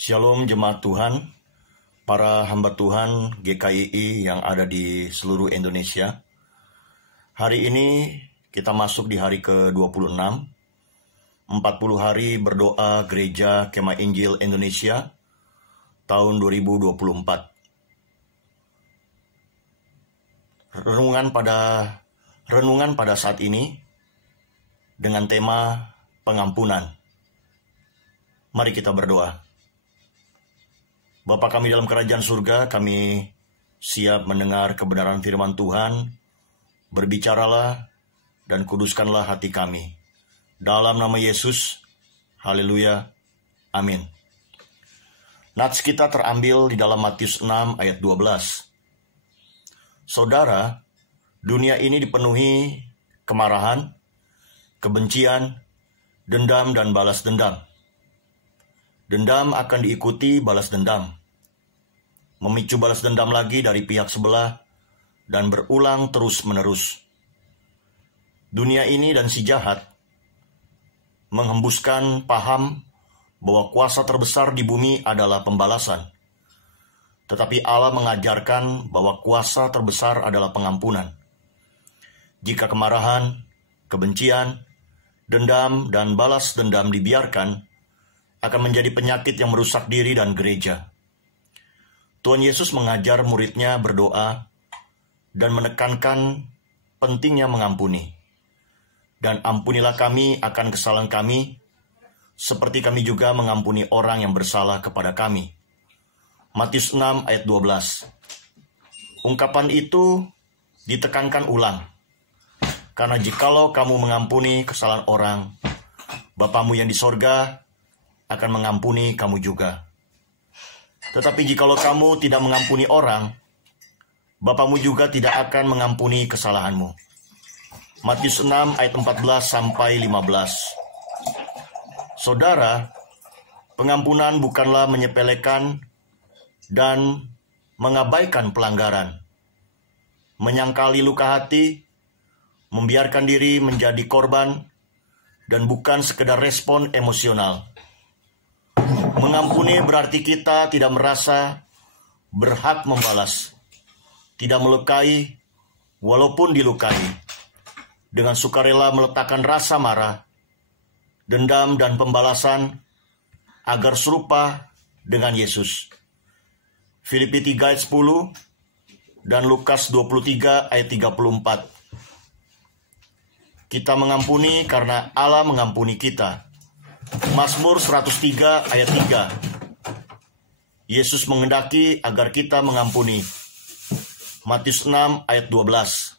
Shalom jemaat Tuhan, para hamba Tuhan GKII yang ada di seluruh Indonesia. Hari ini kita masuk di hari ke-26, 40 hari berdoa Gereja Kemah Injil Indonesia tahun 2024. Renungan pada saat ini dengan tema pengampunan. Mari kita berdoa. Bapa kami dalam kerajaan surga, kami siap mendengar kebenaran firman Tuhan. Berbicaralah dan kuduskanlah hati kami. Dalam nama Yesus, haleluya, amin. Nats kita terambil di dalam Matius 6 ayat 12. Saudara, dunia ini dipenuhi kemarahan, kebencian, dendam, dan balas dendam. Dendam akan diikuti balas dendam, memicu balas dendam lagi dari pihak sebelah, dan berulang terus-menerus. Dunia ini dan si jahat menghembuskan paham bahwa kuasa terbesar di bumi adalah pembalasan. Tetapi Allah mengajarkan bahwa kuasa terbesar adalah pengampunan. Jika kemarahan, kebencian, dendam, dan balas dendam dibiarkan, akan menjadi penyakit yang merusak diri dan gereja. Tuhan Yesus mengajar muridnya berdoa dan menekankan pentingnya mengampuni. Dan ampunilah kami akan kesalahan kami, seperti kami juga mengampuni orang yang bersalah kepada kami. Matius 6 ayat 12. Ungkapan itu ditekankan ulang. Karena jikalau kamu mengampuni kesalahan orang, Bapamu yang di sorga akan mengampuni kamu juga. Tetapi jikalau kamu tidak mengampuni orang, Bapamu juga tidak akan mengampuni kesalahanmu. Matius 6 ayat 14 sampai 15. Saudara, pengampunan bukanlah menyepelekan dan mengabaikan pelanggaran, menyangkali luka hati, membiarkan diri menjadi korban, dan bukan sekedar respon emosional. Mengampuni berarti kita tidak merasa berhak membalas, tidak melukai walaupun dilukai, dengan sukarela meletakkan rasa marah, dendam, dan pembalasan agar serupa dengan Yesus. Filipi 3 ayat 10 dan Lukas 23 ayat 34. Kita mengampuni karena Allah mengampuni kita. Mazmur 103 ayat 3. Yesus menghendaki agar kita mengampuni. Matius 6 ayat 12.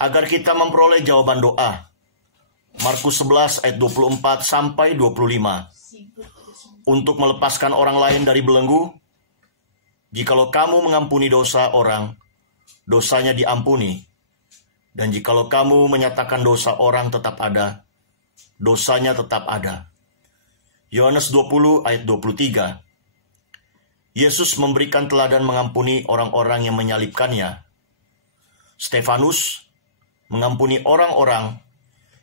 Agar kita memperoleh jawaban doa. Markus 11 ayat 24 sampai 25. Untuk melepaskan orang lain dari belenggu, jikalau kamu mengampuni dosa orang, dosanya diampuni. Dan jikalau kamu menyatakan dosa orang tetap ada, dosanya tetap ada. Yohanes 20 ayat 23. Yesus memberikan teladan mengampuni orang-orang yang menyalibkannya. Stefanus mengampuni orang-orang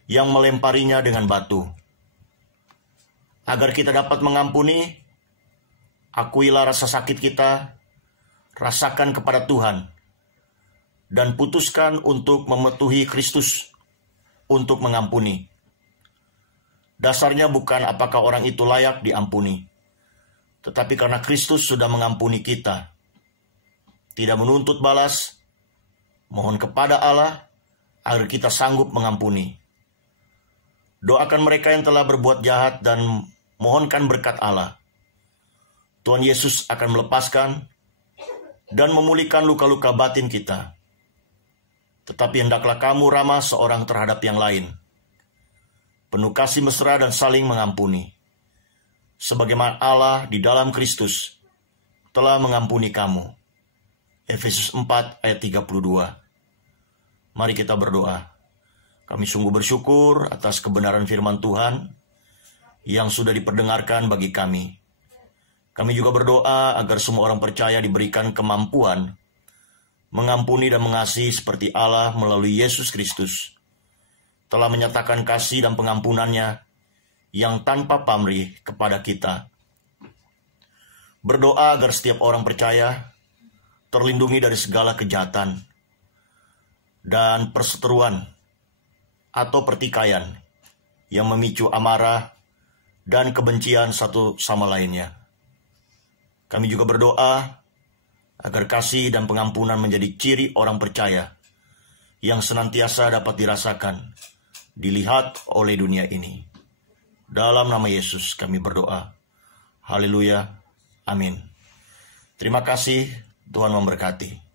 yang melemparinya dengan batu. Agar kita dapat mengampuni, akuilah rasa sakit kita, rasakan kepada Tuhan, dan putuskan untuk mematuhi Kristus untuk mengampuni. Dasarnya bukan apakah orang itu layak diampuni, tetapi karena Kristus sudah mengampuni kita. Tidak menuntut balas, mohon kepada Allah agar kita sanggup mengampuni. Doakan mereka yang telah berbuat jahat dan mohonkan berkat Allah. Tuhan Yesus akan melepaskan dan memulihkan luka-luka batin kita. Tetapi hendaklah kamu ramah seorang terhadap yang lain, penuh kasih mesra dan saling mengampuni, sebagaimana Allah di dalam Kristus telah mengampuni kamu. Efesus 4 ayat 32. Mari kita berdoa. Kami sungguh bersyukur atas kebenaran firman Tuhan yang sudah diperdengarkan bagi kami. Kami juga berdoa agar semua orang percaya diberikan kemampuan mengampuni dan mengasihi seperti Allah melalui Yesus Kristus telah menyatakan kasih dan pengampunannya yang tanpa pamrih kepada kita. Berdoa agar setiap orang percaya terlindungi dari segala kejahatan dan perseteruan atau pertikaian yang memicu amarah dan kebencian satu sama lainnya. Kami juga berdoa agar kasih dan pengampunan menjadi ciri orang percaya yang senantiasa dapat dirasakan, dilihat oleh dunia ini. Dalam nama Yesus kami berdoa. Haleluya. Amin. Terima kasih. Tuhan memberkati.